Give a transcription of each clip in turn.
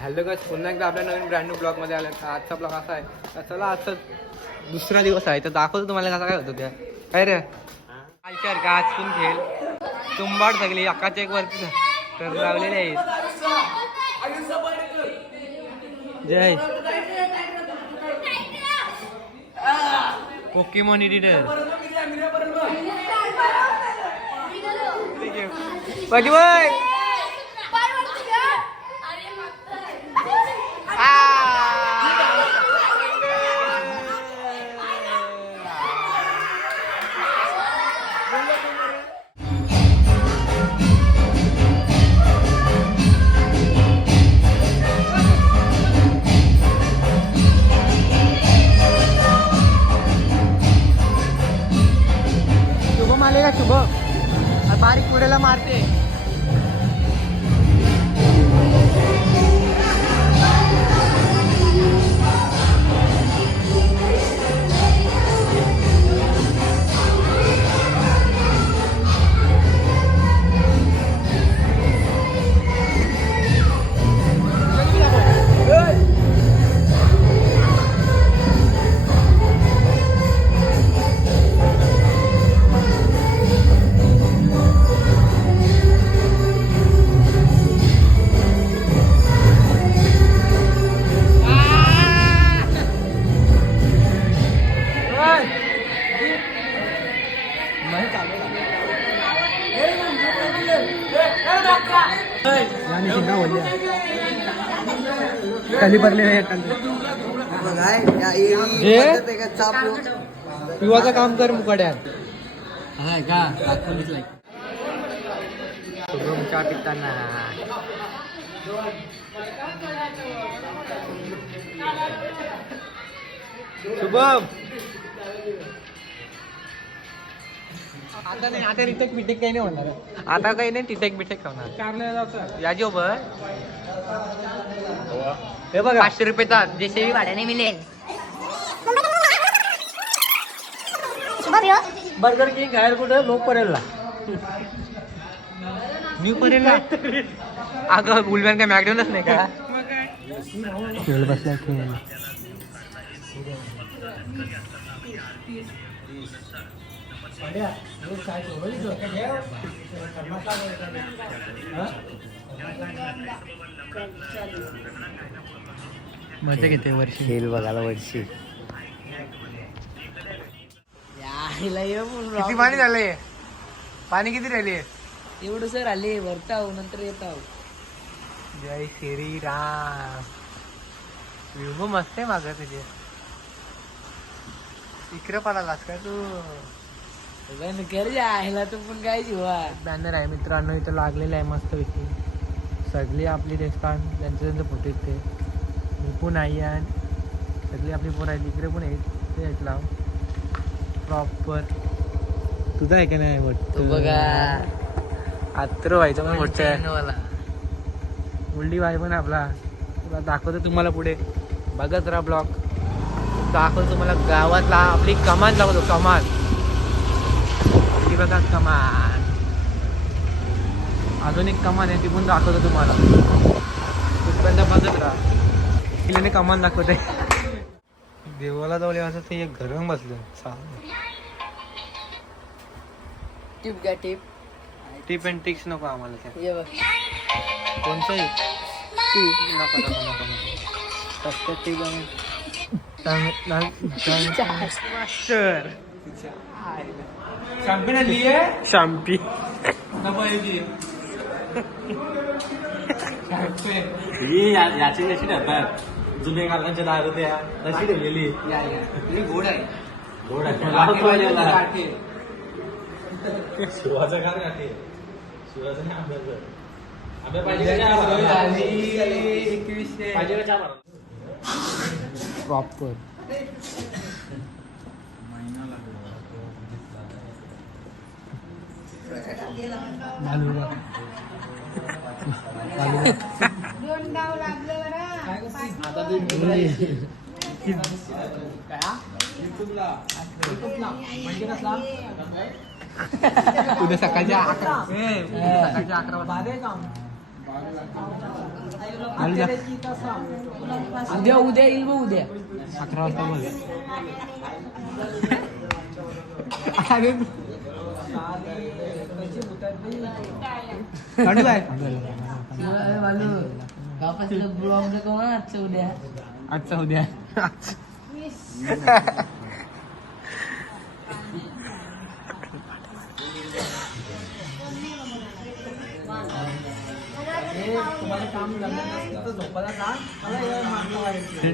Hello गस पुन्हा एकदा आपल्या नवीन ब्रँड न्यू ब्लॉगमध्ये आलं तर आजचा ब्लॉग असा आहे. तर चला आजचा दुसरा दिवस आहे. तर दाखवतो तुम्हाला कसं काय होतं त्या काय रे? कालच्या का आज पण खेळ. तुंबाड सगळी अकाच्या एक वरती तर लावलेले आहेत. जय. पोकेमॉन एडिटर पजवय बारीक मारते. खाली पडले पिवाचं काम कर मुकड्या का? शुभम चहा पिताना. शुभम! आता नाही आता रिटेक बिटेक काही नाही होणार. आता काही नाही टिटेक बिटेक होणार. याजी बर हे बघा. पाचशे रुपयेचा जेसीबी भाड्याने मिळेल. बर्गर किंग खायला कुठं? लोक पडेल न्यू पडेल ना अगं गुलबॅन काय मॅकडॉनच नाही का? खेळ बसला खेळ मजा घेते वर्षी. खेळ बघायला वर्षी. किती पाणी झालंय? पाणी किती राहिले? एवढं सर आले वरताव नंतर येताव. जय श्रीराम विभू मस्त आहे माग तुझे. इकडे पडालास का तू? आहे तू पण काय जीवा बॅनर आहे मित्रांनो इथं लागलेलं आहे मस्त पैकी. सगळी आपली रेस्टॉरंट त्यांचे त्यांचे फोटो ते. मी पण आई आहे सगळी आपली पोरं आहेत इकडे पण आहेत. ते लाव. प्रॉपर तुझा आहे का नाही तू बघा. आत्र व्हायचं पण आहे. मला मुलडी भाई पण आपला. तुला दाखवतो तुम्हाला पुढे. बघत राहा ब्लॉग. दाखवतो तुम्हाला गावातला आपली कमान दाखवतो कमान ती बघा कमान अजून एक कमान आहे ती पण दाखवतो तुम्हाला. तिथपर्यंत बघत राहा. तिला कमान दाखवते देवाला जवळ असं ते एक घर बसलं. टिप घ्या टिप. टिप अँड ट्रिक्स नको आम्हाला त्या. ये बघ. कोणतंही नको नको नको नको फक्त टिप मास्टर. शॅम्पी आली आहे? शॅम्पी. याची कशी ठरतात जुने काकांच्या दार होत्या तशी ठेवलेली गोड आहे. गोड आहे. शिवाचा कार गाठी शिवाचा नाही आंब्याचं. आंब्या पाहिजे का? बनवून? पाहिजे का चहा बनवून? प्रॉपर उद्या सकाळच्या अकरा उद्या सकाळच्या अकरा वाजता. उद्या उद्या येईल बघ उद्या. अकरा वाजता बोल. अरे ना आजचं उद्या. आजचा उद्या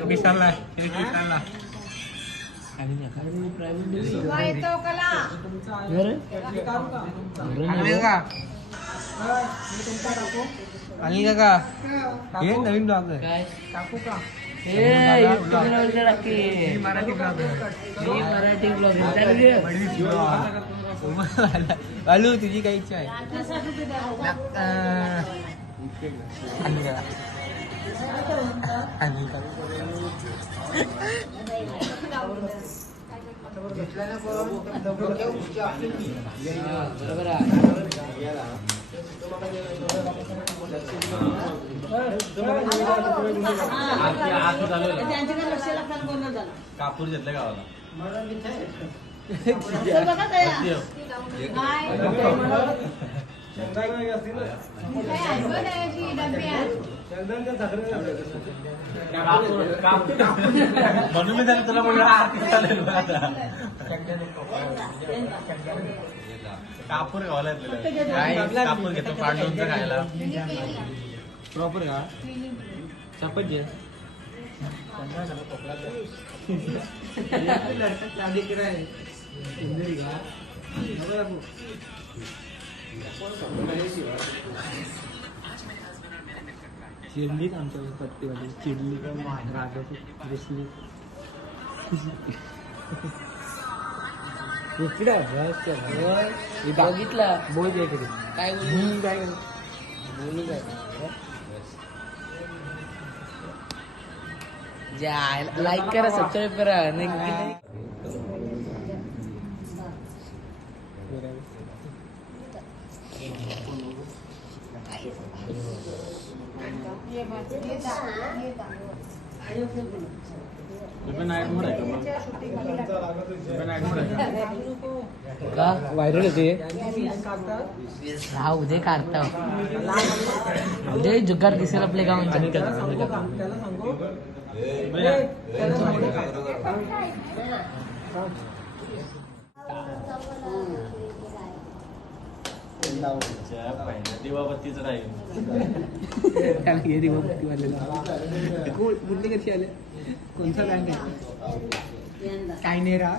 विसरला विसरला अनिल काका हे नवीन ब्लॉग आहे टाकू का? मराठी ब्लॉग मराठी ब्लॉग तुझी काय इच्छा आहे आणि आणली का आणली का बरोबर आहे आरती कापूर घेतलं गावाला म्हणून मी त्याला तुला बोललो आरती चालू आहे बघा आता. कापूर गावाला घेतलेलं आहे. कापूर घेतो पांडूंचं खायला प्रॉपर का चपत जे चिडलीच आमच्या पत्तीवाली चिडली रागाची दिसली. कुठला बघितला. बोल दे इकडे. काय बोलू? काय? बोलू काय? लाईक करा सबस्क्राईब करा. नाही का मग? नाईट मोड आहे का का व्हायरल होते हा। उद्या काढता उद्या जुगार दिसेल दिवाबत्तीचं राहील कुठले कशी आले कोणता बँक आहे? काय नाही रा.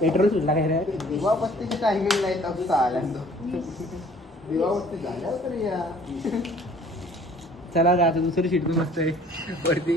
पेट्रोल सुटला काय रे दिवाबत्तीची टायमिंग नाही तर आल्यानं दिवाबत्ती झाल्या तर या चला आता दुसरी सीट पण मस्त आहे वरती.